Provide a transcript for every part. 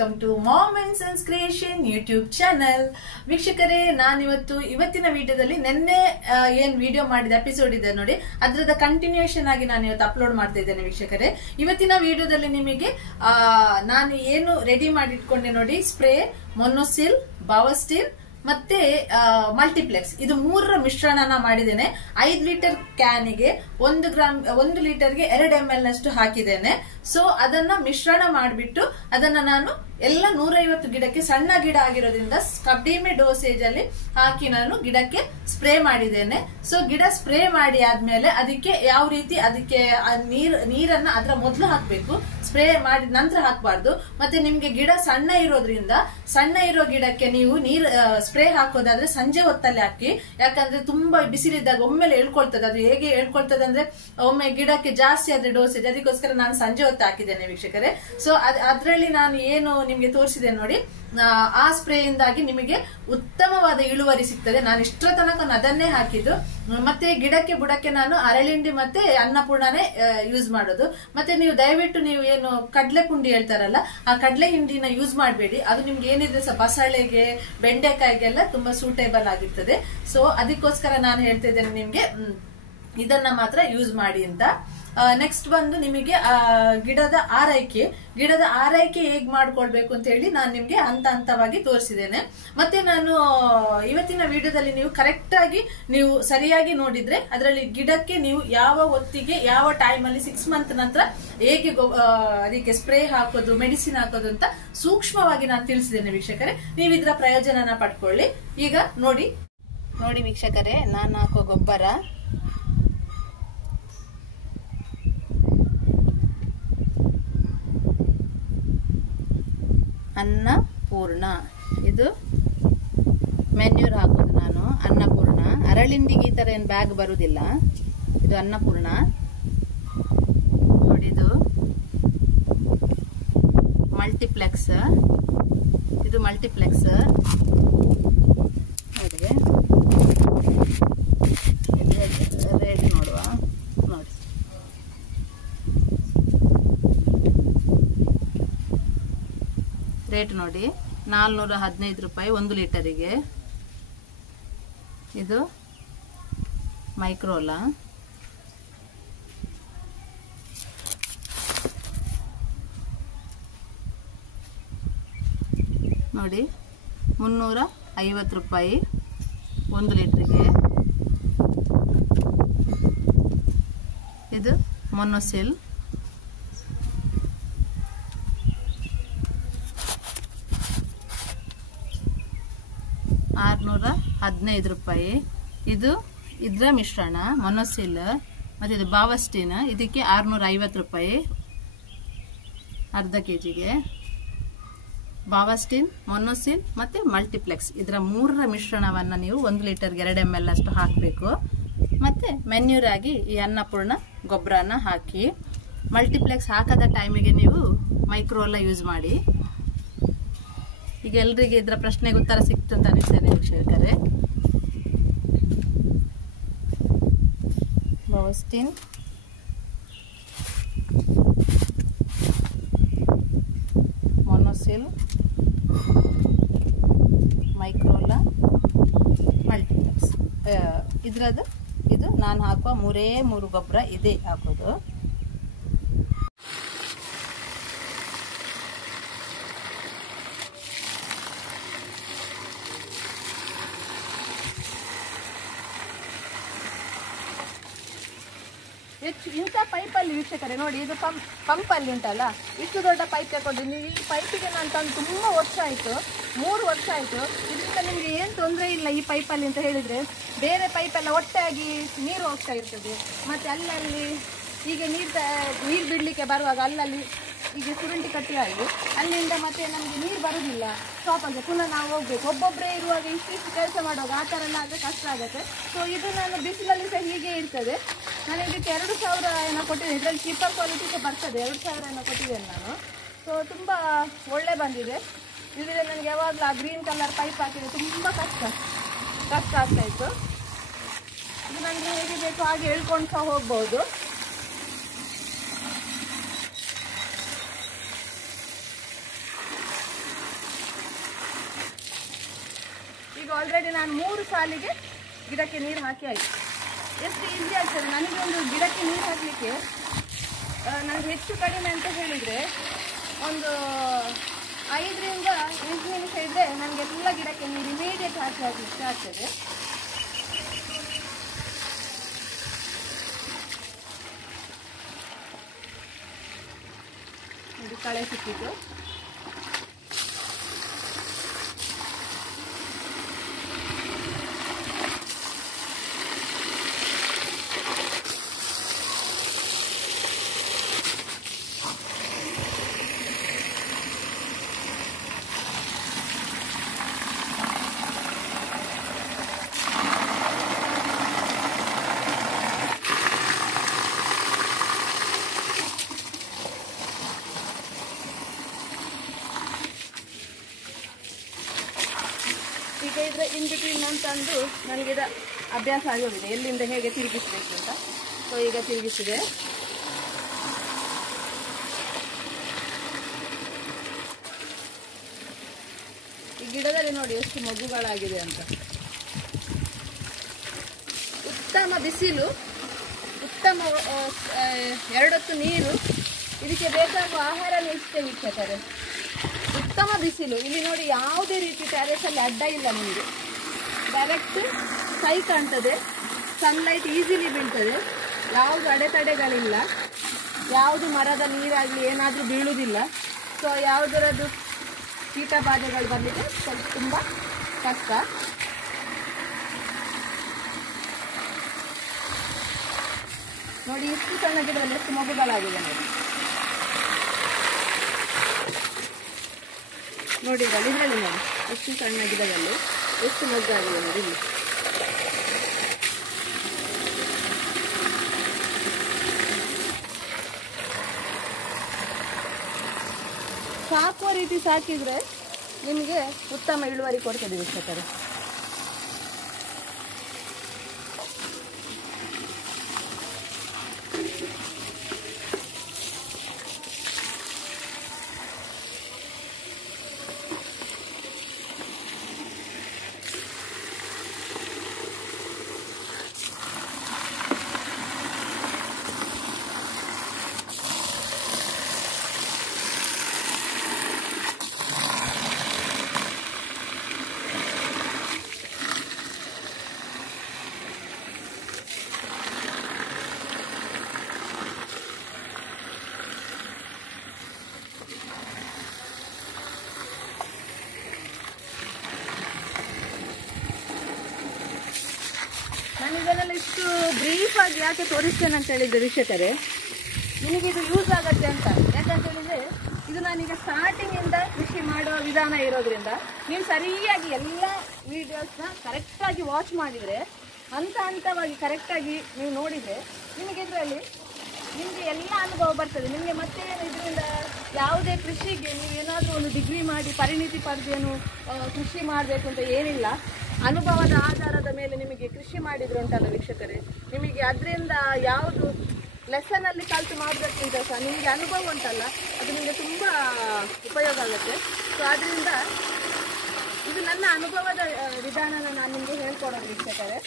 Welcome to mom and sons creation YouTube channel. ವೀಕ್ಷಕರೇ, ಇವತ್ತಿನ ವಿಡಿಯೋದಲ್ಲಿ ನಿನ್ನೆ ಏನ್ ವಿಡಿಯೋ ಮಾಡಿದ ಎಪಿಸೋಡ್ ಇದೆ ನೋಡಿ, ಅದರದ ಕಂಟಿನ್ಯೂಷನ್ ಆಗಿ ನಾನು ಇವತ್ತು ಅಪ್ಲೋಡ್ ಮಾಡ್ತಾ ಇದ್ದೇನೆ. ವೀಕ್ಷಕರೇ, ಇವತ್ತಿನ ವಿಡಿಯೋದಲ್ಲಿ ನಿಮಗೆ ನಾನು ಏನು ರೆಡಿ ಮಾಡಿ ಇಟ್ಕೊಂಡೆ ನೋಡಿ, ಸ್ಪ್ರೇ, ಮೊನೊಸಿಲ್, ಬಾವಸ್ಟಿನ್ ಮತ್ತೆ ಮಲ್ಟಿಪ್ಲೆಕ್ಸ್, ಇದು ಮೂರರ ಮಿಶ್ರಣನ ಮಾಡಿದ್ದೇನೆ. 5 ಲೀಟರ್ ಕ್ಯಾನಿಗೆ 1 ಲೀಟರ್ಗೆ 2 ml ನಷ್ಟು ಹಾಕಿದ್ದೇನೆ. ಸೊ ಅದನ್ನ ಮಿಶ್ರಣ ಮಾಡಿಬಿಟ್ಟು ಅದನ್ನ ನಾನು ಎಲ್ಲ 150 ಗಿಡಕ್ಕೆ, ಸಣ್ಣ ಗಿಡ ಆಗಿರೋದ್ರಿಂದ ಕಡಿಮೆ ಡೋಸೇಜ್ ಅಲ್ಲಿ ಹಾಕಿ ನಾನು ಗಿಡಕ್ಕೆ ಸ್ಪ್ರೇ ಮಾಡಿದ್ದೇನೆ. ಸೊ ಗಿಡ ಸ್ಪ್ರೇ ಮಾಡಿ ಆದ್ಮೇಲೆ ಅದಕ್ಕೆ ಯಾವ ರೀತಿ ಅದಕ್ಕೆ ನೀರನ್ನ ಅದರ ಮೊದಲು ಹಾಕ್ಬೇಕು, ಸ್ಪ್ರೇ ಮಾಡಿದ ನಂತರ ಹಾಕಬಾರ್ದು. ಮತ್ತೆ ನಿಮ್ಗೆ ಗಿಡ ಸಣ್ಣ ಇರೋದ್ರಿಂದ ಸಣ್ಣ ಇರೋ ಗಿಡಕ್ಕೆ ನೀವು ಸ್ಪ್ರೇ ಹಾಕೋದಾದ್ರೆ ಸಂಜೆ ಹೊತ್ತಲ್ಲಿ ಹಾಕಿ. ಯಾಕಂದ್ರೆ ತುಂಬಾ ಬಿಸಿಲಿದ್ದಾಗ ಒಮ್ಮೆಲೆ ಹೇಳ್ಕೊಳ್ತದೆ. ಅದು ಹೇಗೆ ಹೇಳ್ಕೊಳ್ತದೆ ಅಂದ್ರೆ ಒಮ್ಮೆ ಗಿಡಕ್ಕೆ ಜಾಸ್ತಿ ಆದ್ರೆ ಡೋಸೇಜ್, ಅದಕ್ಕೋಸ್ಕರ ನಾನು ಸಂಜೆ ಹೊತ್ತು ಹಾಕಿದ್ದೇನೆ ವೀಕ್ಷಕರೇ. ಸೊ ಅದ್ರಲ್ಲಿ ನಾನು ಏನು ನಿಮ್ಗೆ ತೋರಿಸಿದೆ ನೋಡಿ, ಆ ಸ್ಪ್ರೇ ಇಂದಾಗಿ ನಿಮಗೆ ಉತ್ತಮವಾದ ಇಳುವರಿ ಸಿಗ್ತದೆ. ನಾನು ಇಷ್ಟರ ತನಕ ಅದನ್ನೇ ಹಾಕಿದ್ದು. ಮತ್ತೆ ಗಿಡಕ್ಕೆ ಬುಡಕ್ಕೆ ನಾನು ಅರಳಿಂಡಿ ಮತ್ತೆ ಅನ್ನಪೂರ್ಣನೇ ಯೂಸ್ ಮಾಡೋದು. ಮತ್ತೆ ನೀವು ದಯವಿಟ್ಟು ನೀವು ಏನು ಕಡ್ಲೆ ಪುಂಡಿ ಹೇಳ್ತಾರಲ್ಲ, ಆ ಕಡ್ಲೆ ಹಿಂಡಿನ ಯೂಸ್ ಮಾಡಬೇಡಿ. ಅದು ನಿಮ್ಗೆ ಏನಿದ್ರೆ ಸಹ ಬಸಳೆಗೆ, ಬೆಂಡೆಕಾಯಿಗೆಲ್ಲ ತುಂಬಾ ಸೂಟೇಬಲ್ ಆಗಿರ್ತದೆ. ಸೊ ಅದಕ್ಕೋಸ್ಕರ ನಾನು ಹೇಳ್ತಾ ಇದ್ದೇನೆ ನಿಮ್ಗೆ ಇದನ್ನ ಮಾತ್ರ ಯೂಸ್ ಮಾಡಿ ಅಂತ. ನೆಕ್ಸ್ಟ್ ಬಂದು ನಿಮಗೆ ಗಿಡದ ಆರೈಕೆ ಹೇಗ್ ಮಾಡ್ಕೊಳ್ಬೇಕು ಅಂತ ಹೇಳಿ ನಾನು ನಿಮ್ಗೆ ಹಂತ ಹಂತವಾಗಿ ತೋರಿಸಿದ್ದೇನೆ. ಮತ್ತೆ ನಾನು ಇವತ್ತಿನ ವಿಡಿಯೋದಲ್ಲಿ ನೀವು ಕರೆಕ್ಟ್ ಆಗಿ ನೀವು ಸರಿಯಾಗಿ ನೋಡಿದ್ರೆ ಅದರಲ್ಲಿ ಗಿಡಕ್ಕೆ ನೀವು ಯಾವ ಹೊತ್ತಿಗೆ ಯಾವ ಟೈಮ್ ಅಲ್ಲಿ 6 ಮಂತ್ ನಂತರ ಹೇಗೆ ಅದಕ್ಕೆ ಸ್ಪ್ರೇ ಹಾಕೋದು, ಮೆಡಿಸಿನ್ ಹಾಕೋದು ಅಂತ ಸೂಕ್ಷ್ಮವಾಗಿ ನಾನು ತಿಳಿಸಿದ್ದೇನೆ ವೀಕ್ಷಕರೇ. ನೀವು ಇದರ ಪ್ರಯೋಜನನ ಪಡ್ಕೊಳ್ಳಿ. ಈಗ ನೋಡಿ ವೀಕ್ಷಕರೇ, ನಾನು ಹಾಕೋ ಗೊಬ್ಬರ ಅನ್ನಪೂರ್ಣ. ಇದು ಮೆನ್ಯೂರ್ ಹಾಕೋದು ನಾನು ಅನ್ನಪೂರ್ಣ. ಅರಳಿಂಡಿಗೆ ಈ ತರ ಏನ್ ಬ್ಯಾಗ್ ಬರುದಿಲ್ಲ. ಇದು ಅನ್ನಪೂರ್ಣ ನೋಡಿ. ಇದು ಮಲ್ಟಿಪ್ಲೆಕ್ಸ್, ಇದು ಮಲ್ಟಿಪ್ಲೆಕ್ಸ್ ನೋಡಿ. ರೇಟ್ ನೋಡುವ ನೋಡಿ. ರೇಟ್ ನೋಡಿ, 415 ರೂಪಾಯಿ 1 ಲೀಟರಿಗೆ. ಇದು ಮೈಕ್ರೋಲಾ ನೋಡಿ, 350 ರೂಪಾಯಿ 1 ಲೀಟರಿಗೆ. ಇದು ಮೊನೊಸಿಲ್, ₹615. ಇದು ಇದ್ರ ಮಿಶ್ರಣ ಮೊನೊಸಿಲ್ ಮತ್ತೆ ಇದು ಬಾವಸ್ಟಿನ್. ಇದಕ್ಕೆ 650 ರೂಪಾಯಿ ಅರ್ಧ ಕೆಜಿಗೆ. ಬಾವಸ್ಟಿನ್, ಮೊನೊಸಿಲ್ ಮತ್ತೆ ಮಲ್ಟಿಪ್ಲೆಕ್ಸ್, ಇದರ ಮೂರರ ಮಿಶ್ರಣವನ್ನ ನೀವು 1 ಲೀಟರ್ಗೆ 2 ml ಅಷ್ಟು ಹಾಕಬೇಕು. ಮತ್ತೆ ಮೆನ್ಯೂರ್ ಆಗಿ ಈ ಅನ್ನಪೂರ್ಣ ಗೊಬ್ಬರನ ಹಾಕಿ. ಮಲ್ಟಿಪ್ಲೆಕ್ಸ್ ಹಾಕದ ಟೈಮಿಗೆ ನೀವು ಮೈಕ್ರೋಲ ಯೂಸ್ ಮಾಡಿ. ಈಗ ಎಲ್ರಿಗೆ ಇದರ ಪ್ರಶ್ನೆಗೆ ಉತ್ತರ ಸಿಕ್ತು ಅಂತ ಅನಿಸ್ತೇನೆ ವೀಕ್ಷಕರೇ. ಬಾವಸ್ಟಿನ್, ಮೊನೊಸಿಲ್, ಮೈಕ್ರೋಲಾ, ಮಲ್ಟಿಪ್ಲೆಕ್ಸ್. ಇದು ನಾನು ಹಾಕುವ 3 ಗೊಬ್ಬರ ಇದೇ ಹಾಕೋದು. ಇಂಥ ಪೈಪಲ್ಲಿ ವೀಕ್ಷಕರೇ ನೋಡಿ, ಇದು ಪಂಪ್ ಅಲ್ಲಿ ಉಂಟಲ್ಲ, ಇಷ್ಟು ದೊಡ್ಡ ಪೈಪ್ ತಗೊಂಡು ಈ ಪೈಪಿಗೆ ನಾನು ತಂದು ತುಂಬ ವರ್ಷ ಆಯಿತು, 3 ವರ್ಷ ಆಯಿತು. ಇದರಿಂದ ನಿಮಗೆ ಏನು ತೊಂದರೆ ಇಲ್ಲ ಈ ಪೈಪಲ್ಲಿ ಅಂತ ಹೇಳಿದರೆ. ಬೇರೆ ಪೈಪೆಲ್ಲ ಒಟ್ಟಾಗಿ ನೀರು ಹೋಗ್ತಾ ಇರ್ತದೆ. ಮತ್ತು ಅಲ್ಲಲ್ಲಿ ಈಗ ನೀರು ಬಿಡಲಿಕ್ಕೆ ಬರುವಾಗ ಅಲ್ಲಲ್ಲಿ ಈಗ ಸುರಂಟಿ ಕಟ್ಟಿ ಆಗಿ ಅಲ್ಲಿಂದ ಮತ್ತೆ ನಮಗೆ ನೀರು ಬರುವುದಿಲ್ಲ ಶಾಪಲ್ಲಿ. ಪುನಃ ನಾವು ಹೋಗ್ಬೇಕು. ಒಬ್ಬೊಬ್ಬರೇ ಇರುವಾಗ ಇಷ್ಟಿಷ್ಟು ಕೆಲಸ ಮಾಡುವಾಗ ಆ ಥರ ಎಲ್ಲ ಆದರೆ ಕಷ್ಟ ಆಗುತ್ತೆ. ಸೊ ಇದು ನಾನು ಬಿಸಿಲಲ್ಲಿ ಸಹ ಹೀಗೆ ಇರ್ತದೆ. ನಾನು ಇದಕ್ಕೆ 2000 ಏನೋ ಕೊಟ್ಟಿದ್ದೇನೆ. ಇದರಲ್ಲಿ ಚೀಪರ್ ಕ್ವಾಲಿಟಿಗೆ ಬರ್ತದೆ. 2000 ಏನೋ ಕೊಟ್ಟಿದ್ದೇನೆ ನಾನು. ಸೊ ತುಂಬ ಒಳ್ಳೆ ಬಂದಿದೆ. ಇದರಲ್ಲಿ ನನಗೆ ಯಾವಾಗಲೂ ಆ ಗ್ರೀನ್ ಕಲರ್ ಪೈಪ್ ಹಾಕಿದರೆ ತುಂಬ ಕಷ್ಟ ಆಗ್ತಾಯಿತ್ತು. ಇದು ನನಗೆ ಹೇಗೆ ಬೇಕು ಹಾಗೆ ಹೇಳ್ಕೊಂಡು ಸಹ ಹೋಗ್ಬೋದು. ಆಲ್ರೆಡಿ ನಾನು 3 ಸಾಲಿಗೆ ಗಿಡಕ್ಕೆ ನೀರು ಹಾಕಿ ಆಯಿತು. ಎಷ್ಟು ಈಸಿ ಆಗ್ತದೆ ನನಗೆ ಒಂದು ಗಿಡಕ್ಕೆ ನೀರು ಹಾಕಲಿಕ್ಕೆ. ನನಗೆ ಹೆಚ್ಚು ಕಡಿಮೆ ಅಂತ ಹೇಳಿದರೆ ಒಂದು 5ರಿಂದ 8 ನಿಮಿಷ ಇದ್ದರೆ ನನಗೆಲ್ಲ ಗಿಡಕ್ಕೆ ನೀರು ಇಮಿಡಿಯೇಟ್ ಹಾಕಲಿಕ್ಕೆ ಆಗ್ತದೆ. ಇದು ಕಳೆ ಸಿಕ್ಕಿತು. ಈಗ ಇದ್ರೆ ಇನ್ ಬಿಟ್ವೀನ್ ಅಂತಂದು ನನಗಿದ ಅಭ್ಯಾಸ ಆಗಿ ಹೋಗಿದೆ, ಎಲ್ಲಿಂದ ಹೇಗೆ ತಿರುಗಿಸಬೇಕು ಅಂತ. ಸೊ ಈಗ ತಿರುಗಿಸಿದೆ. ಈ ಗಿಡದಲ್ಲಿ ನೋಡಿ ಎಷ್ಟು ಮಗುಗಳಾಗಿದೆ ಅಂತ. ಉತ್ತಮ ಬಿಸಿಲು, ಉತ್ತಮ 2 ಹೊತ್ತು ನೀರು, ಇದಕ್ಕೆ ಬೇಕಾಗುವ ಆಹಾರನೇ ಇಷ್ಟೇ ವೀಕ್ಷಕರೇ. ಉತ್ತಮ ಬಿಸಿಲು. ಇಲ್ಲಿ ನೋಡಿ ಯಾವುದೇ ರೀತಿ ಟೆರೆಸಲ್ಲಿ ಅಡ್ಡ ಇಲ್ಲ, ನಿಮಗೆ ಡೈರೆಕ್ಟ್ ಕೈ ಕಾಣ್ತದೆ, ಸನ್ಲೈಟ್ ಈಸಿಲಿ ಬೀಳ್ತದೆ, ಯಾವುದು ಅಡೆತಡೆಗಳಿಲ್ಲ, ಯಾವುದು ಮರದ ನೀರಾಗಲಿ ಏನಾದರೂ ಬೀಳುವುದಿಲ್ಲ. ಸೊ ಯಾವುದರದ್ದು ಕೀಟ ಬಾಧೆಗಳು ಬರಲಿಕ್ಕೆ ಸ್ವಲ್ಪ ತುಂಬ ಕಷ್ಟ. ನೋಡಿ ಇಷ್ಟು ಸಣ್ಣ ಗಿಡದಲ್ಲಿ ಎಷ್ಟು ಮಗುಗಳಾಗಿದೆ ನೋಡಿ ಇದರಲ್ಲಿ ನೋಡಿ ಎಷ್ಟು ಸಣ್ಣ ಗಿಡದಲ್ಲಿ ಎಷ್ಟು ಮಗ್ಗಾಗಿದೆ ನೋಡಿ. ಇಲ್ಲಿ ಸಾಕುವ ರೀತಿ ಸಾಕಿದ್ರೆ ನಿಮಗೆ ಉತ್ತಮ ಇಳುವರಿ ಕೊಡ್ತದೆ ವೀಕ್ಷಕರೇ. ನಾನಿದನ್ನೆಲ್ಲ ಇಷ್ಟು ಬ್ರೀಫ್ ಆಗಿ ಯಾಕೆ ತೋರಿಸ್ತೇನೆ ಅಂತ ಹೇಳಿದ್ರೆ ವೀಕ್ಷಕರೇ, ನಿಮಗೆ ಇದು ಯೂಸ್ ಆಗುತ್ತೆ ಅಂತ. ಯಾಕಂತ ಹೇಳಿದ್ರೆ ಇದು ನಾನೀಗ ಸ್ಟಾರ್ಟಿಂಗಿಂದ ಕೃಷಿ ಮಾಡುವ ವಿಧಾನ ಇರೋದ್ರಿಂದ ನೀವು ಸರಿಯಾಗಿ ಎಲ್ಲ ವಿಡಿಯೋಸ್ನ ಕರೆಕ್ಟಾಗಿ ವಾಚ್ ಮಾಡಿದರೆ, ಹಂತ ಹಂತವಾಗಿ ಕರೆಕ್ಟಾಗಿ ನೀವು ನೋಡಿದರೆ ನಿಮಗೆ ಇದರಲ್ಲಿ ನಿಮಗೆ ಎಲ್ಲ ಅನುಭವ ಬರ್ತದೆ. ನಿಮಗೆ ಮತ್ತೆ ಇದರಿಂದ ಯಾವುದೇ ಕೃಷಿಗೆ ನೀವೇನಾದರೂ ಒಂದು ಡಿಗ್ರಿ ಮಾಡಿ ಪರಿಣಿತಿ ಪಡೆದೇನು ಕೃಷಿ ಮಾಡಬೇಕು ಅಂತ ಏನಿಲ್ಲ. ಅನುಭವದ ಆಧಾರದ ಮೇಲೆ ನಿಮಗೆ ಕೃಷಿ ಮಾಡಿದ್ರೆ ಉಂಟಲ್ಲ ವೀಕ್ಷಕರೇ, ನಿಮಗೆ ಅದರಿಂದ ಯಾವುದು ಲೆಸನಲ್ಲಿ ಕಲಿತು ಮಾಡೋದಕ್ಕಿಂತ ಸಹ ನಿಮಗೆ ಅನುಭವ ಉಂಟಲ್ಲ, ಅದು ನಿಮಗೆ ತುಂಬ ಉಪಯೋಗ ಆಗುತ್ತೆ. ಸೊ ಅದರಿಂದ ಇದು ನನ್ನ ಅನುಭವದ ವಿಧಾನನ ನಾನು ನಿಮಗೆ ಹೇಳ್ಕೊಡೋದು ವೀಕ್ಷಕರೇ.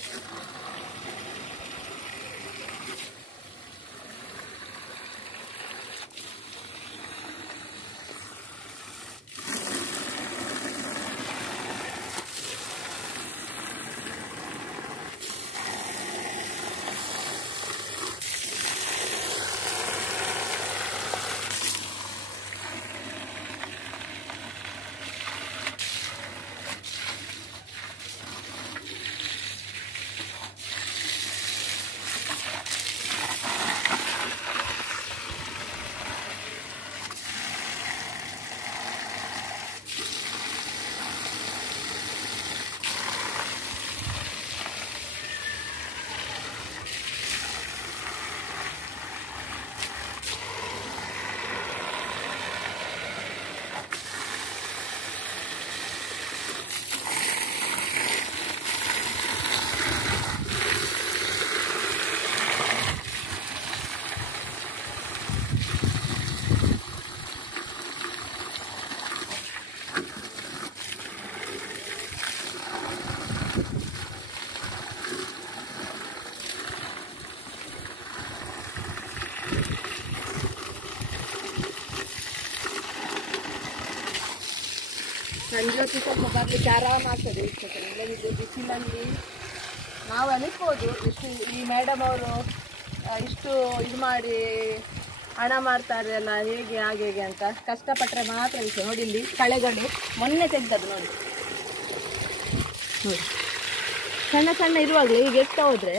ಸಂಜೆ ಹೊತ್ತು ಸ್ವಲ್ಪ ಬರ್ಲಿಕ್ಕೆ ಆರಾಮ ಆಗ್ತದೆ ವೀಕ್ಷಕರೇ. ಇಲ್ಲದಿದ್ದು ಬಿಸಿಲಲ್ಲಿ ನಾವು ಅನಿಸ್ಬೋದು ಇಷ್ಟು ಈ ಮೇಡಮ್ ಅವರು ಇಷ್ಟು ಇದು ಮಾಡಿ ಹಣ ಮಾಡ್ತಾರೆ ಅಲ್ಲ, ಹೇಗೆ ಹಾಗೆ ಅಂತ. ಕಷ್ಟಪಟ್ಟರೆ ಮಾತ್ರ ವಿಷಯ. ನೋಡಿ ಇಲ್ಲಿ ಕಳೆಗಳು ಮೊನ್ನೆ ತೆಗ್ದದ್ದು ನೋಡಿ ನೋಡಿ, ಸಣ್ಣ ಸಣ್ಣ ಇರುವಾಗಲೇ ಈಗ ಎತ್ತಾ ಹೋದ್ರೆ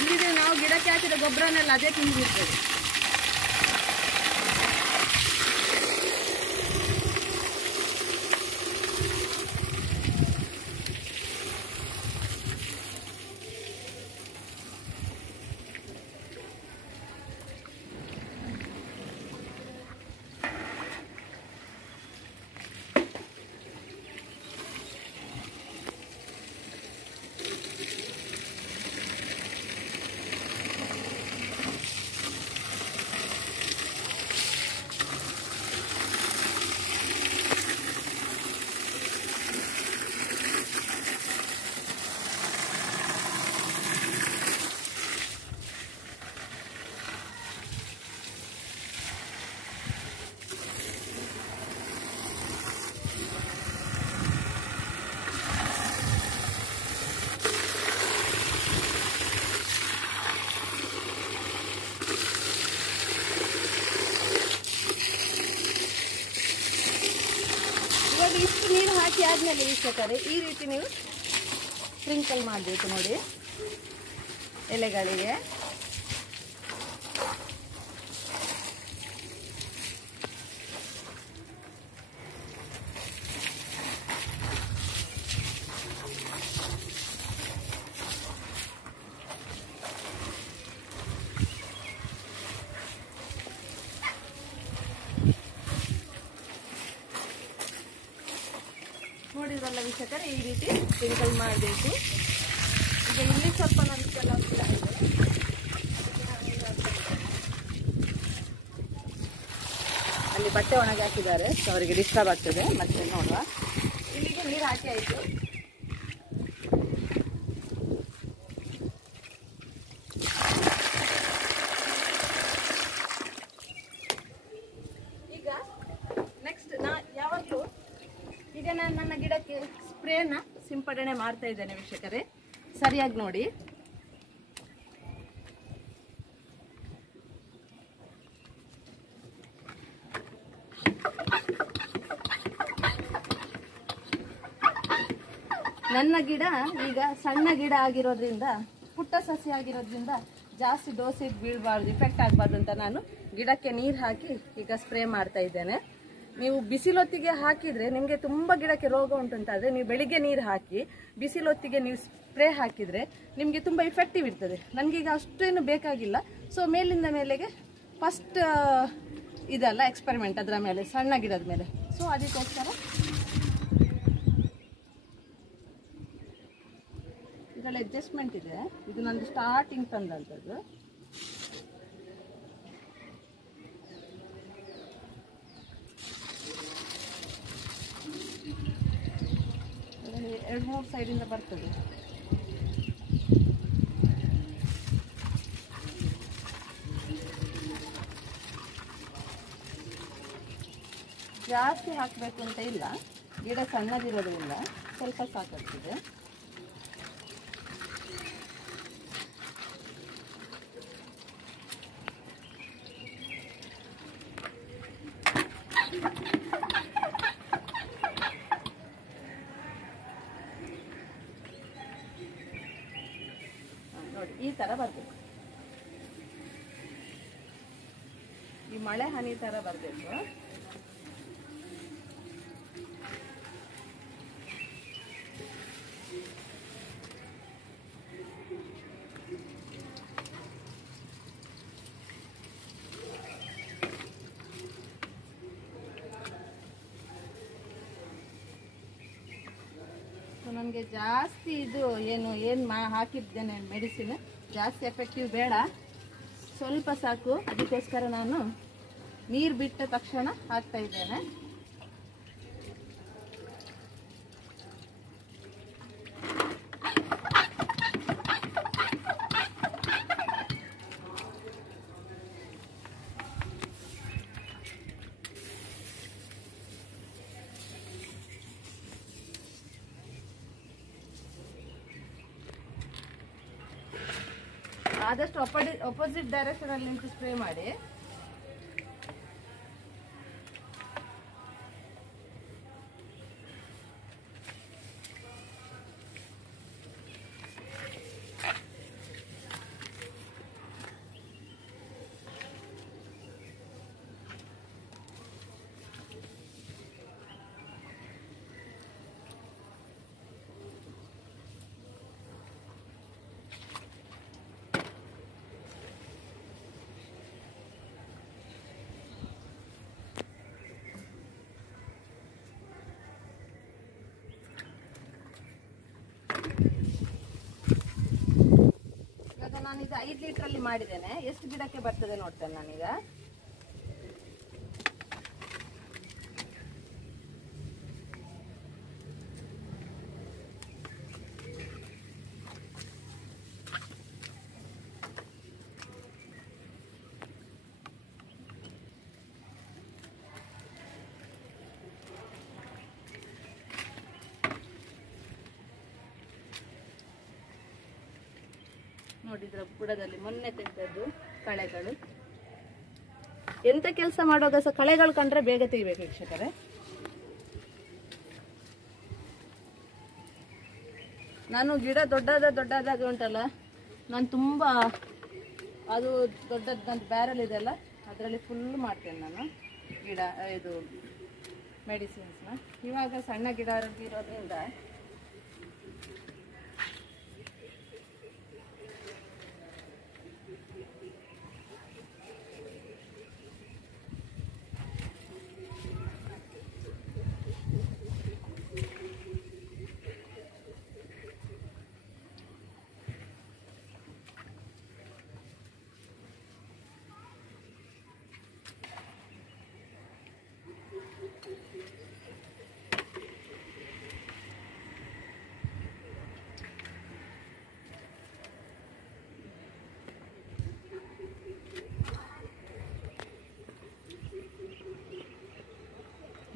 ಇಲ್ಲಿದೆ. ನಾವು ಗಿಡಕ್ಕೆ ಹಾಕಿದ ಗೊಬ್ಬರನೆಲ್ಲ ಅದೇ ತಿಂದಿರ್ತದೆ. ಇಷ್ಟು ನೀರು ಹಾಕಿ ಆದ್ಮೇಲೆ ವೀಕ್ಷಕರೇ ಈ ರೀತಿ ನೀವು ಸ್ಪ್ರಿಂಕಲ್ ಮಾಡಬೇಕು ನೋಡಿ ಎಲೆಗಳಿಗೆ. ನೋಡಿದ್ರಲ್ಲ ವೀಕ್ಷಕರೇ, ಈ ರೀತಿ ಸ್ಪ್ರಿಂಕಲ್ ಮಾಡಬೇಕು. ಈಗ ಇಲ್ಲಿ ಸ್ವಲ್ಪ ನಮಗೆಲ್ಲ ಅಲ್ಲಿ ಬಟ್ಟೆ ಒಣಗಿ ಹಾಕಿದ್ದಾರೆ, ಸೊ ಅವರಿಗೆ ಡಿಸ್ಟರ್ಬ್ ಆಗ್ತದೆ. ಮತ್ತೆ ನೋಡುವ, ಇಲ್ಲಿಗೆ ನೀರು ಹಾಕಿ ಆಯಿತು. ಈಗ ನೆಕ್ಸ್ಟ್ ಯಾವಾಗಲೂ ಈಗ ನಾನು ನನ್ನ ಗಿಡಕ್ಕೆ ಸ್ಪ್ರೇನ ಸಿಂಪಡಣೆ ಮಾಡ್ತಾ ಇದ್ದೇನೆ ವೀಕ್ಷಕರೇ, ಸರಿಯಾಗಿ ನೋಡಿ. ನನ್ನ ಗಿಡ ಈಗ ಸಣ್ಣ ಗಿಡ ಆಗಿರೋದ್ರಿಂದ, ಪುಟ್ಟ ಸಸಿ ಆಗಿರೋದ್ರಿಂದ ಜಾಸ್ತಿ ಡೋಸೇಜ್ ಬೀಳಬಾರ್ದು, ಇಫೆಕ್ಟ್ ಆಗಬಾರ್ದು ಅಂತ ನಾನು ಗಿಡಕ್ಕೆ ನೀರು ಹಾಕಿ ಈಗ ಸ್ಪ್ರೇ ಮಾಡ್ತಾ ಇದ್ದೇನೆ. ನೀವು ಬಿಸಿಲೊತ್ತಿಗೆ ಹಾಕಿದರೆ ನಿಮಗೆ ತುಂಬ ಗಿಡಕ್ಕೆ ರೋಗ ಉಂಟಂತಾದರೆ ನೀವು ಬೆಳಿಗ್ಗೆ ನೀರು ಹಾಕಿ ಬಿಸಿಲೊತ್ತಿಗೆ ನೀವು ಸ್ಪ್ರೇ ಹಾಕಿದರೆ ನಿಮಗೆ ತುಂಬ ಇಫೆಕ್ಟಿವ್ ಇರ್ತದೆ. ನನಗೀಗ ಅಷ್ಟೇನು ಬೇಕಾಗಿಲ್ಲ. ಸೊ ಮೇಲಿಂದ ಮೇಲೆಗೆ ಫಸ್ಟ್ ಇದಲ್ಲ ಎಕ್ಸ್ಪೆರಿಮೆಂಟ್ ಅದರ ಮೇಲೆ, ಸಣ್ಣ ಗಿಡದ ಮೇಲೆ. ಸೊ ಅದಕ್ಕೋಸ್ಕರ ಇದರಲ್ಲಿ ಅಡ್ಜಸ್ಟ್ಮೆಂಟ್ ಇದೆ. ಇದು ನಂದು ಸ್ಟಾರ್ಟಿಂಗ್ ತಂದಂಥದ್ದು. ಎರಡು ಮೂರು ಸೈಡಿಂದ ಬರ್ತದೆ. ಜಾಸ್ತಿ ಹಾಕಬೇಕು ಅಂತ ಇಲ್ಲ, ಗಿಡ ಸಣ್ಣದಿರೋದ್ರಿಂದ ಸ್ವಲ್ಪ ಸಾಕಾಗ್ತದೆ. ನೋಡಿ ಈ ತರ ಬರಬೇಕು, ಈ ಮಳೆ ಹನಿ ತರ ಬರಬೇಕು. ನನಗೆ ಜಾಸ್ತಿ ಇದು ಏನು ಹಾಕಿದ್ದೇನೆ ಮೆಡಿಸಿನ್, ಜಾಸ್ತಿ ಎಫೆಕ್ಟಿವ್ ಬೇಡ, ಸ್ವಲ್ಪ ಸಾಕು. ಅದಕ್ಕೋಸ್ಕರ ನಾನು ನೀರು ಬಿಟ್ಟ ತಕ್ಷಣ ಹಾಕ್ತಾ ಇದ್ದೇನೆ. ಆದಷ್ಟು ಅಪೋಸಿಟ್ ಡೈರೆಕ್ಷನ್ ಅಲ್ಲಿ ನಿಂತು ಸ್ಪ್ರೇ ಮಾಡಿ. ನಾನೀಗ 5 ಲೀಟರ್ ಅಲ್ಲಿ ಮಾಡಿದ್ದೇನೆ. ಎಷ್ಟು ಗಿಡಕ್ಕೆ ಬರ್ತದೆ ನೋಡ್ತೇನೆ ನಾನೀಗ. ನೋಡಿದ್ರ ಬುಡದಲ್ಲಿ ಮೊನ್ನೆ ತೆಗೆದದ್ದು ಕಳೆಗಳು. ಎಂತ ಕೆಲಸ ಮಾಡುವಾಗ ಸಹ ಕಳೆಗಳು ಕಂಡ್ರೆ ಬೇಗ ತೆಗಿಬೇಕು ವೀಕ್ಷಕರೇ. ನಾನು ಗಿಡ ದೊಡ್ಡದಾಗಿ ಉಂಟಲ್ಲ, ನಾನು ತುಂಬಾ ಅದು ದೊಡ್ಡದಂತ ಬ್ಯಾರಲ್ ಇದೆಲ್ಲ ಅದರಲ್ಲಿ ಫುಲ್ ಮಾಡ್ತೇನೆ ನಾನು ಗಿಡ ಇದು ಮೆಡಿಸಿನ್ಸ್ನ. ಇವಾಗ ಸಣ್ಣ ಗಿಡ ಇರೋದ್ರಿಂದ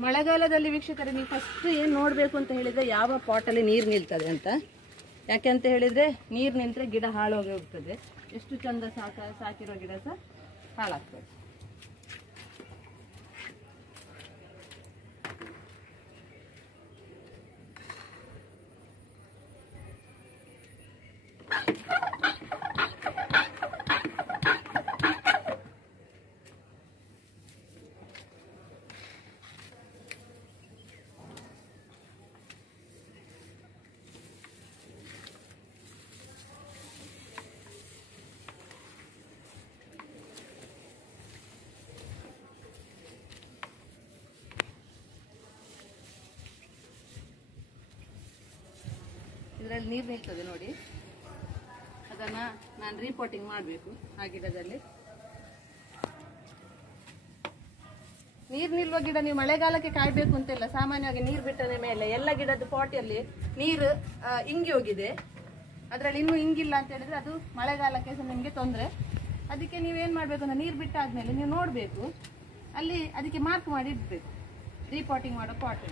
ಮಳೆಗಾಲದಲ್ಲಿ ವೀಕ್ಷಕರೇ ನೀವು ಫಸ್ಟ್ ಏನು ನೋಡಬೇಕು ಅಂತ ಹೇಳಿದರೆ ಯಾವ ಪಾಟಲ್ಲಿ ನೀರು ನಿಲ್ತದೆ ಅಂತ. ಯಾಕೆ ಅಂತ ಹೇಳಿದರೆ ನೀರು ನಿಂತರೆ ಗಿಡ ಹಾಳೋಗಿ ಹೋಗ್ತದೆ. ಎಷ್ಟು ಚಂದ ಸಾಕಿರೋ ಗಿಡ ಸಹ ಹಾಳಾಗ್ತದೆ. ಇದರಲ್ಲಿ ನೀರು ನಿಲ್ತದೆ ನೋಡಿ, ಅದನ್ನು ನಾನು ರೀಪೋಟಿಂಗ್ ಮಾಡಬೇಕು. ಆ ಗಿಡದಲ್ಲಿ ನೀರು ನಿಲ್ಲುವ ಗಿಡ ನೀವು ಮಳೆಗಾಲಕ್ಕೆ ಕಾಯಬೇಕು ಅಂತಿಲ್ಲ. ಸಾಮಾನ್ಯವಾಗಿ ನೀರು ಬಿಟ್ಟದ ಮೇಲೆ ಎಲ್ಲ ಗಿಡದ ಪಾಟಿಯಲ್ಲಿ ನೀರು ಇಂಗಿ ಹೋಗಿದೆ, ಅದರಲ್ಲಿ ಇನ್ನೂ ಇಂಗಿಲ್ಲ ಅಂತ ಹೇಳಿದ್ರೆ ಅದು ಮಳೆಗಾಲಕ್ಕೆ ಸಹ ನಿಮಗೆ ತೊಂದರೆ. ಅದಕ್ಕೆ ನೀವೇನು ಮಾಡಬೇಕು ಅಂದ್ರೆ ನೀರು ಬಿಟ್ಟಾದ್ಮೇಲೆ ನೀವು ನೋಡಬೇಕು, ಅಲ್ಲಿ ಅದಕ್ಕೆ ಮಾರ್ಕ್ ಮಾಡಿ ಇಡಬೇಕು ರೀಪಾಟಿಂಗ್ ಮಾಡೋ ಪಾಟ್.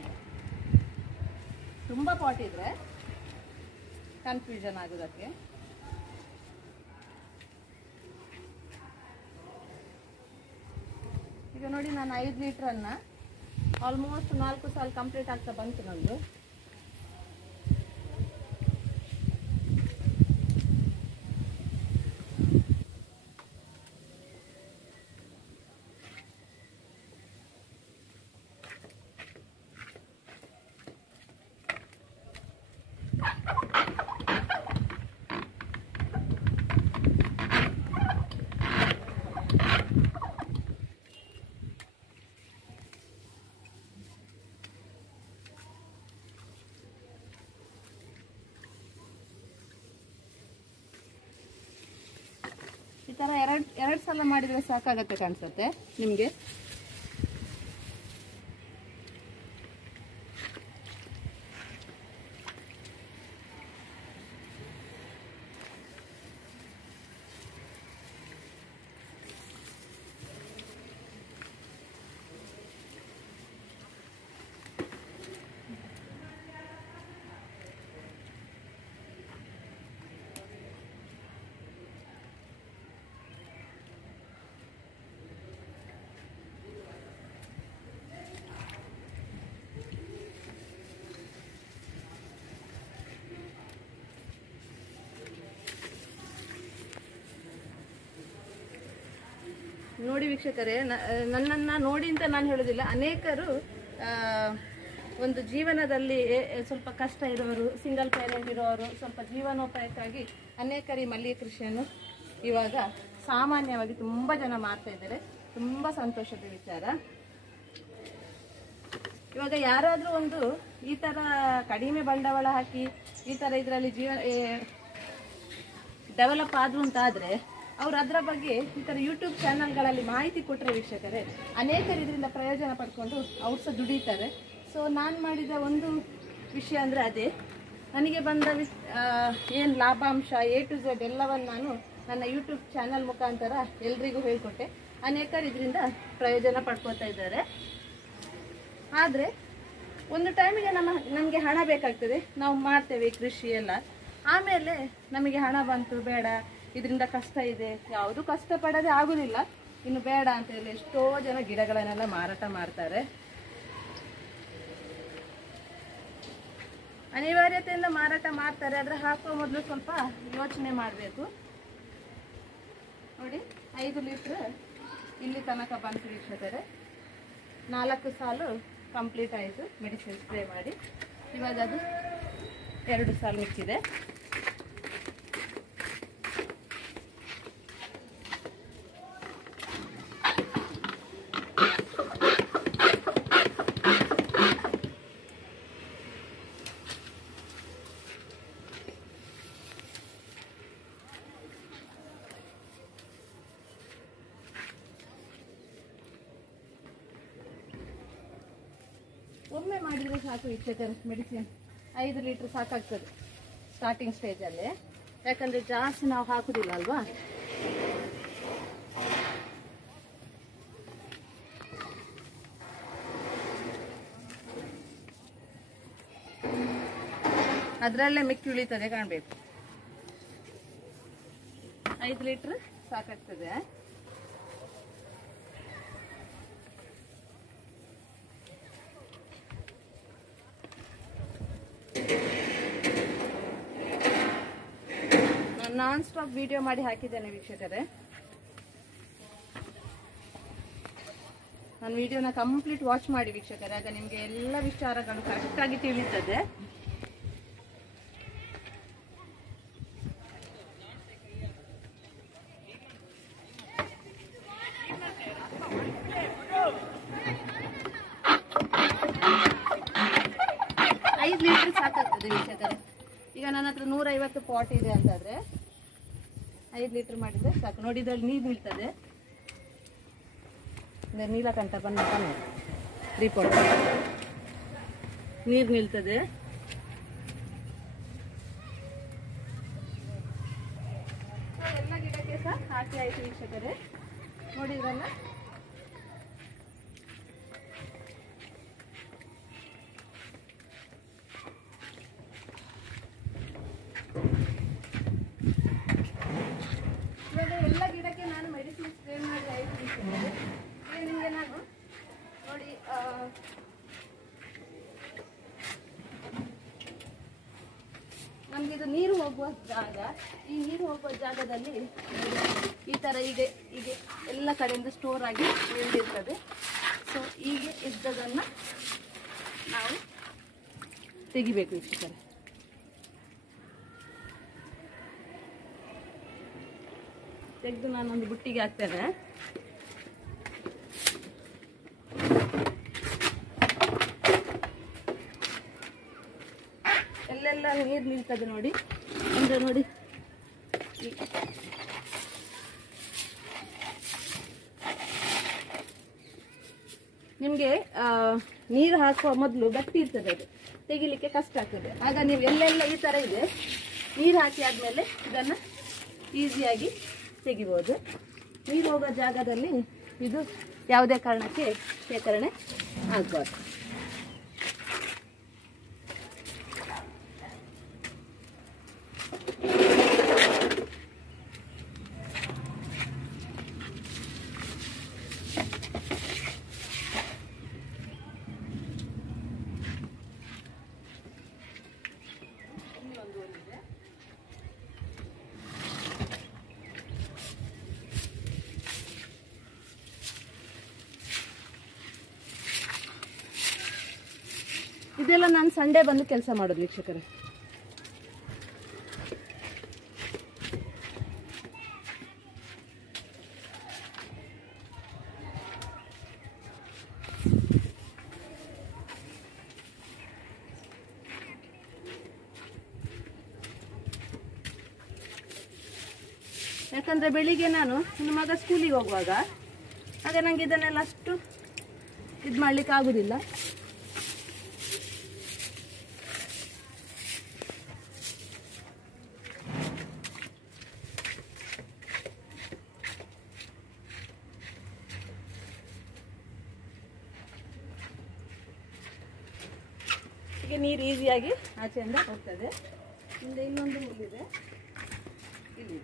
ತುಂಬ ಪಾಟ್ ಇದ್ರೆ ಕನ್ಫ್ಯೂಷನ್ ಆಗೋದಕ್ಕೆ. ಈಗ ನೋಡಿ ನಾನು 5 ಲೀಟ್ರನ್ನು ಆಲ್ಮೋಸ್ಟ್ 4 ಸಾಲ ಕಂಪ್ಲೀಟ್ ಆಗ್ತಾ ಬಂತು ನಂದು. ಈ ಥರ ಎರಡು ಸಲ ಮಾಡಿದರೆ ಸಾಕಾಗತ್ತೆ ಕಾಣಿಸುತ್ತೆ ನಿಮಗೆ. ನೋಡಿ ವೀಕ್ಷಕರೇ, ನನ್ನನ್ನು ನೋಡಿ ಅಂತ ನಾನು ಹೇಳೋದಿಲ್ಲ, ಅನೇಕರು ಒಂದು ಜೀವನದಲ್ಲಿ ಸ್ವಲ್ಪ ಕಷ್ಟ ಇರೋರು, ಸಿಂಗಲ್ ಪೇರೆಂಟ್ ಇರೋರು, ಸ್ವಲ್ಪ ಜೀವನೋಪಾಯಕ್ಕಾಗಿ ಅನೇಕರು ಈ ಮಲ್ಲಿಗೆ ಕೃಷಿಯನ್ನು ಇವಾಗ ಸಾಮಾನ್ಯವಾಗಿ ತುಂಬ ಜನ ಮಾಡ್ತಾ ಇದ್ದಾರೆ. ತುಂಬ ಸಂತೋಷದ ವಿಚಾರ. ಇವಾಗ ಯಾರಾದರೂ ಒಂದು ಈ ಥರ ಕಡಿಮೆ ಬಂಡವಾಳ ಹಾಕಿ ಈ ಥರ ಇದರಲ್ಲಿ ಡೆವಲಪ್ ಆದ್ರು ಅಂತ ಆದರೆ ಅವ್ರು ಅದರ ಬಗ್ಗೆ ಈ ಥರ ಯೂಟ್ಯೂಬ್ ಚಾನಲ್ಗಳಲ್ಲಿ ಮಾಹಿತಿ ಕೊಟ್ಟರೆ ವೀಕ್ಷಕರೇ, ಅನೇಕರು ಇದರಿಂದ ಪ್ರಯೋಜನ ಪಡ್ಕೊಂಡು ಅವ್ರು ಸಹ ದುಡಿತಾರೆ. ಸೊ ನಾನು ಮಾಡಿದ ಒಂದು ವಿಷಯ ಅಂದರೆ ಅದೇ, ನನಗೆ ಬಂದ ಏನು ಲಾಭಾಂಶ A to Z ಎಲ್ಲವನ್ನು ನಾನು ನನ್ನ ಯೂಟ್ಯೂಬ್ ಚಾನಲ್ ಮುಖಾಂತರ ಎಲ್ರಿಗೂ ಹೇಳಿಕೊಟ್ಟೆ. ಅನೇಕರು ಇದರಿಂದ ಪ್ರಯೋಜನ ಪಡ್ಕೋತಾ ಇದ್ದಾರೆ. ಆದರೆ ಒಂದು ಟೈಮಿಗೆ ನಮಗೆ ಹಣ ಬೇಕಾಗ್ತದೆ, ನಾವು ಮಾಡ್ತೇವೆ ಕೃಷಿ ಎಲ್ಲ, ಆಮೇಲೆ ನಮಗೆ ಹಣ ಬಂತು, ಬೇಡ ಇದರಿಂದ ಕಷ್ಟ ಇದೆ, ಯಾವುದು ಕಷ್ಟಪಡೋದೇ ಆಗೋದಿಲ್ಲ, ಇನ್ನು ಬೇಡ ಅಂತ ಹೇಳಿ ಎಷ್ಟೋ ಜನ ಗಿಡಗಳನ್ನೆಲ್ಲ ಮಾರಾಟ ಮಾಡ್ತಾರೆ. ಅನಿವಾರ್ಯತೆಯಿಂದ ಮಾರಾಟ ಮಾಡ್ತಾರೆ. ಆದರೆ ಹಾಕುವ ಮೊದಲು ಸ್ವಲ್ಪ ಯೋಚನೆ ಮಾಡಬೇಕು. ನೋಡಿ 5 ಲೀಟ್ರ್ ಇಲ್ಲಿ ತನಕ ಬಂತು ವೀಕ್ಷಕರೇ. 4 ಸಾಲು ಕಂಪ್ಲೀಟ್ ಆಯಿತು ಮೆಡಿಸಿನ್ ಸ್ಪ್ರೇ ಮಾಡಿ. ಇವಾಗ ಅದು 2 ಸಾಲು ಮಿಕ್ಕಿದೆ. ಒಮ್ಮೆ ಮಾಡಿದರೆ ಸಾಕು ವೀಕ್ಷಕರೇ, ಮೆಡಿಸಿನ್ 5 ಲೀಟ್ರ್ ಸಾಕಾಗ್ತದೆ ಸ್ಟಾರ್ಟಿಂಗ್ ಸ್ಟೇಜಲ್ಲಿ. ಯಾಕಂದರೆ ಜಾಸ್ತಿ ನಾವು ಹಾಕುದಿಲ್ಲ ಅಲ್ವಾ. ಅದರಲ್ಲೇ ಮಿಕ್ಕಿ ಉಳಿತದೆ ಕಾಣಬೇಕು. 5 ಲೀಟ್ರ್ ಸಾಕಾಗ್ತದೆ. ನಾನ್ ಸ್ಟಾಪ್ ವಿಡಿಯೋ ಮಾಡಿ ಹಾಕಿದ್ದೇನೆ ವೀಕ್ಷಕರೇ. ನಾನು ವಿಡಿಯೋನ ಕಂಪ್ಲೀಟ್ ವಾಚ್ ಮಾಡಿ ವೀಕ್ಷಕರೇ, ಆಗ ನಿಮಗೆ ಎಲ್ಲ ವಿಚಾರಗಳು ಕರೆಕ್ಟಾಗಿ ತಿಳಿಯುತ್ತದೆ. ಐದು ಲೀಟರ್ ಸಾಕಾಗ್ತದೆ ವೀಕ್ಷಕರೇ. ಈಗ ನನ್ನ ಹತ್ರ 150 ಪಾಟ್ ಇದೆ ಅಂತಂದ್ರೆ 5 ಲೀಟರ್ ಮಾಡಿದ್ರೆ ಸಾಕು. ನೋಡಿ ಇದ್ರಲ್ಲಿ ನೀರು ನಿಲ್ತದೆ, ನೀಲಕಂಠ ಬನ್ನ 3 ಪಾಟ್ ನೀರು ನಿಲ್ತದೆ. ಎಲ್ಲ ಗಿಡಕ್ಕೆ ಸಹ ಹಾಕಿ ಆಯ್ತು ವೀಕ್ಷಕರೇ. ನೋಡಿ ಇದನ್ನ ಎಲ್ಲ ಗಿಡಕ್ಕೆ ನಾನು ಮೆಡಿಸಿನ್ ಸ್ಪ್ರೇ ಮಾಡಿ ಆಯ್ತು ವೀಕ್ಷಕರೇ. ಈಗ ನಿಮಗೆ ನಾನು ನೋಡಿ ನಮಗಿದು ನೀರು ಹೋಗುವ ಜಾಗ, ಈ ನೀರು ಹೋಗುವ ಜಾಗದಲ್ಲಿ ಈ ಥರ ಹೀಗೆ ಎಲ್ಲ ಕಡೆಯಿಂದ ಸ್ಟೋರ್ ಆಗಿ ಇಳಿದಿರ್ತದೆ. ಸೊ ಹೀಗೆ ಇದ್ದದನ್ನು ನಾವು ತೆಗಿಬೇಕು ವೀಕ್ಷಕರೇ. ತೆಗೆದು ನಾನೊಂದು ಬುಟ್ಟಿಗೆ ಹಾಕ್ತೇನೆ. ಎಲ್ಲೆಲ್ಲ ನೀರು ನಿಲ್ತದೆ ನೋಡಿ, ಅಂದರೆ ನೋಡಿ ನಿಮಗೆ ನೀರು ಹಾಕುವ ಮೊದಲು ಗಟ್ಟಿ ಇರ್ತದೆ, ಅದು ತೆಗಿಲಿಕ್ಕೆ ಕಷ್ಟ ಆಗ್ತದೆ. ಆಗ ನೀವು ಎಲ್ಲೆಲ್ಲ ಈ ಥರ ಇದೆ ನೀರು ಹಾಕಿ ಆದಮೇಲೆ ಇದನ್ನು ಈಸಿಯಾಗಿ ತೆಗಿಬೋದು. ನೀರು ಹೋಗೋ ಜಾಗದಲ್ಲಿ ಇದು ಯಾವುದೇ ಕಾರಣಕ್ಕೆ ಶೇಖರಣೆ ಆಗಬಾರ್ದು. ಇದೆಲ್ಲ ನಾನು ಸಂಡೇ ಬಂದು ಕೆಲಸ ಮಾಡೋದು ವೀಕ್ಷಕರೇ. ಯಾಕಂದರೆ ಬೆಳಿಗ್ಗೆ ನಾನು ನನ್ನ ಮಗ ಸ್ಕೂಲಿಗೆ ಹೋಗುವಾಗ ಆಗ ನನಗೆ ಇದನ್ನೆಲ್ಲ ಅಷ್ಟು ಇದು ಮಾಡಲಿಕ್ಕೆ ಆಗೋದಿಲ್ಲ. ಹೀಗೆ ನೀರು ಈಸಿಯಾಗಿ ಆಚೆಯಿಂದ ಹೋಗ್ತದೆ. ಹಿಂದೆ ಇನ್ನೊಂದು ಮುಗಿದಿದೆ, ಇಲ್ಲಿ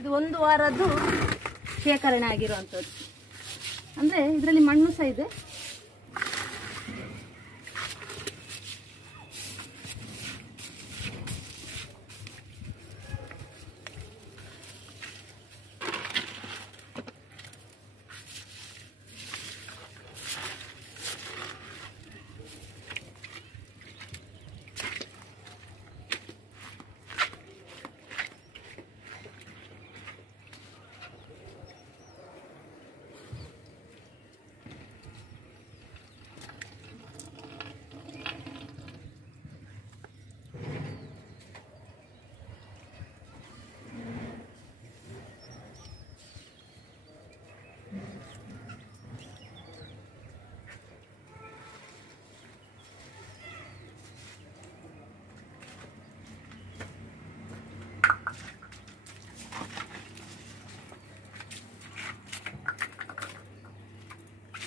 ಇದು 1 ವಾರದ್ದು ಶೇಖರಣೆ ಆಗಿರುವಂಥದ್ದು. ಅಂದರೆ ಇದರಲ್ಲಿ ಮಣ್ಣು ಸಹ ಇದೆ.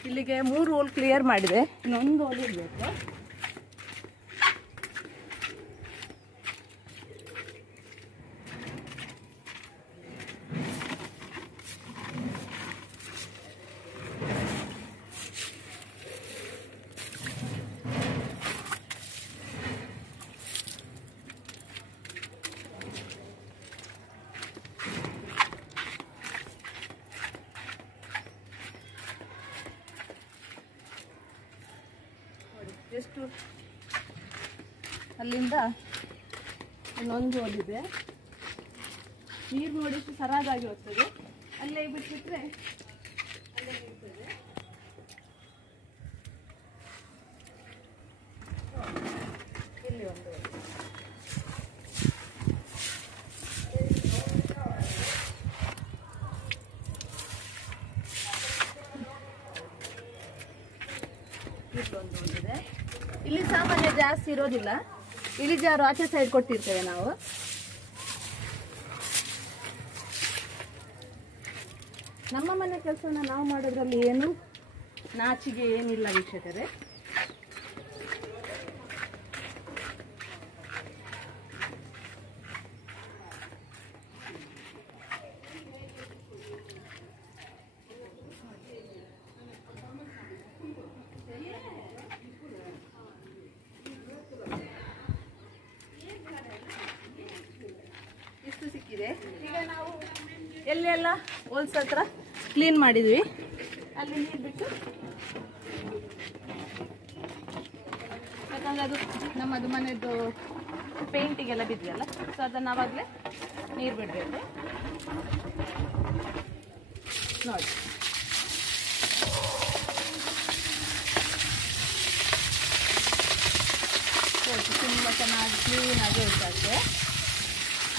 ಇಲ್ಲಿಗೆ 3 ಹೋಲ್ ಕ್ಲಿಯರ್ ಮಾಡಿದೆ, ಇನ್ನೊಂದು ಹೋಲ್ ಇರಬೇಕು. ಎಷ್ಟು ಅಲ್ಲಿಂದ ಇನ್ನೊಂದು ಹೋಲಿದೆ. ನೀರು ನೋಡಿ ಎಷ್ಟು ಸರಾಗಾಗಿ ಹೋಗ್ತದೆ. ಅಲ್ಲೇ ಬಿಟ್ಬಿಟ್ರೆ ಅಲ್ಲೇ ನಿಲ್ತದೆ. ಇಲ್ಲಿ ಒಂದು ಇಲ್ಲೊಂದು ಇದೆ. ಇಲ್ಲಿ ಸಾಮಾನ್ಯ ಜಾಸ್ತಿ ಇರೋದಿಲ್ಲ, ಇಳಿಜಾರು ಆಚೆ ಸೈಡ್ ಕೊಟ್ಟಿರ್ತೇವೆ ನಾವು. ನಮ್ಮ ಮನೆ ಕೆಲಸನ ನಾವು ಮಾಡೋದ್ರಲ್ಲಿ ಏನು ನಾಚಿಗೆ ಏನಿಲ್ಲ ವೀಕ್ಷಕರೇ. ಸಿಕ್ಕಿದೆ. ಈಗ ನಾವು ಎಲ್ಲೆಲ್ಲ ಹೋಲ್ಸ್ ಹತ್ರ ಕ್ಲೀನ್ ಮಾಡಿದ್ವಿ ಅಲ್ಲಿ ನೀರು ಬಿಟ್ಟು, ಯಾಕಂದ್ರೆ ಅದು ನಮ್ಮದು ಮನೆಯದು ಪೇಂಟಿಗೆಲ್ಲ ಬಿದ್ದಿದೆಯಲ್ಲ, ಸೊ ಅದನ್ನು ಆವಾಗಲೇ ನೀರು ಬಿಡಬೇಕು. ನೋಡಿ ತುಂಬ ಚೆನ್ನಾಗಿ ಕ್ಲೀನಾಗಿ ಇರ್ತದೆ.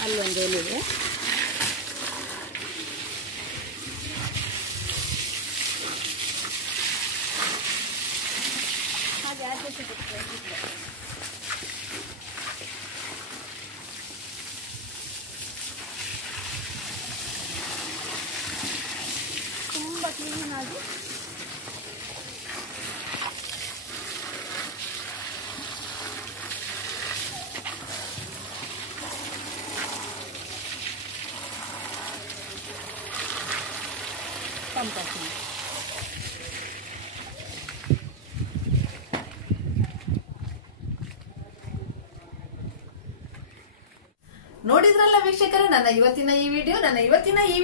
ಅಲ್ಲೊಂದು ಎಲ್ಲಿದೆ, ಹಾಗೆ ಆಚೆ ಸಿಗುತ್ತೆ. ತುಂಬ ಕ್ಲೀನಾಗಿ ನೋಡಿದ್ರಲ್ಲ ವೀಕ್ಷಕರೇ ನನ್ನ ಇವತ್ತಿನ ಈ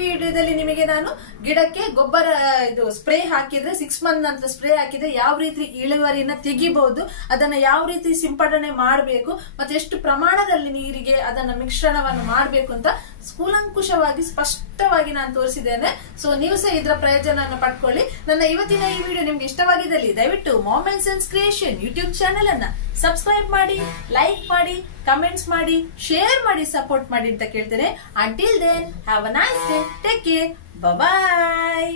ವಿಡಿಯೋದಲ್ಲಿ ನಿಮಗೆ ನಾನು ಗಿಡಕ್ಕೆ ಗೊಬ್ಬರ ಇದು ಸ್ಪ್ರೇ ಹಾಕಿದ್ರೆ 6 ಮಂತ್ ನಂತರ ಸ್ಪ್ರೇ ಹಾಕಿದ್ರೆ ಯಾವ ರೀತಿ ಇಳುವರಿನ ತೆಗಿಬಹುದು, ಅದನ್ನ ಯಾವ ರೀತಿ ಸಿಂಪಡಣೆ ಮಾಡಬೇಕು, ಮತ್ತೆ ಎಷ್ಟು ಪ್ರಮಾಣದಲ್ಲಿ ನೀರಿಗೆ ಅದನ್ನ ಮಿಶ್ರಣವನ್ನು ಮಾಡಬೇಕು ಅಂತ ಕೂಲಂಕುಷವಾಗಿ ಸ್ಪಷ್ಟವಾಗಿ ನಾನು ತೋರಿಸಿದ್ದೇನೆ. ಸೊ ನೀವು ಸಹ ಇದರ ಪ್ರಯೋಜನವನ್ನು ಪಡ್ಕೊಳ್ಳಿ. ನನ್ನ ಇವತ್ತಿನ ಈ ವಿಡಿಯೋ ನಿಮ್ಗೆ ಇಷ್ಟವಾಗಿದ್ದಲ್ಲಿ ದಯವಿಟ್ಟು mom and sons creation YouTube channel ಅನ್ನ ಸಬ್ಸ್ಕ್ರೈಬ್ ಮಾಡಿ, ಲೈಕ್ ಮಾಡಿ, ಕಮೆಂಟ್ಸ್ ಮಾಡಿ, ಶೇರ್ ಮಾಡಿ, ಸಪೋರ್ಟ್ ಮಾಡಿ ಅಂತ ಕೇಳ್ತೇನೆ. Until then have a nice day, take care, bye.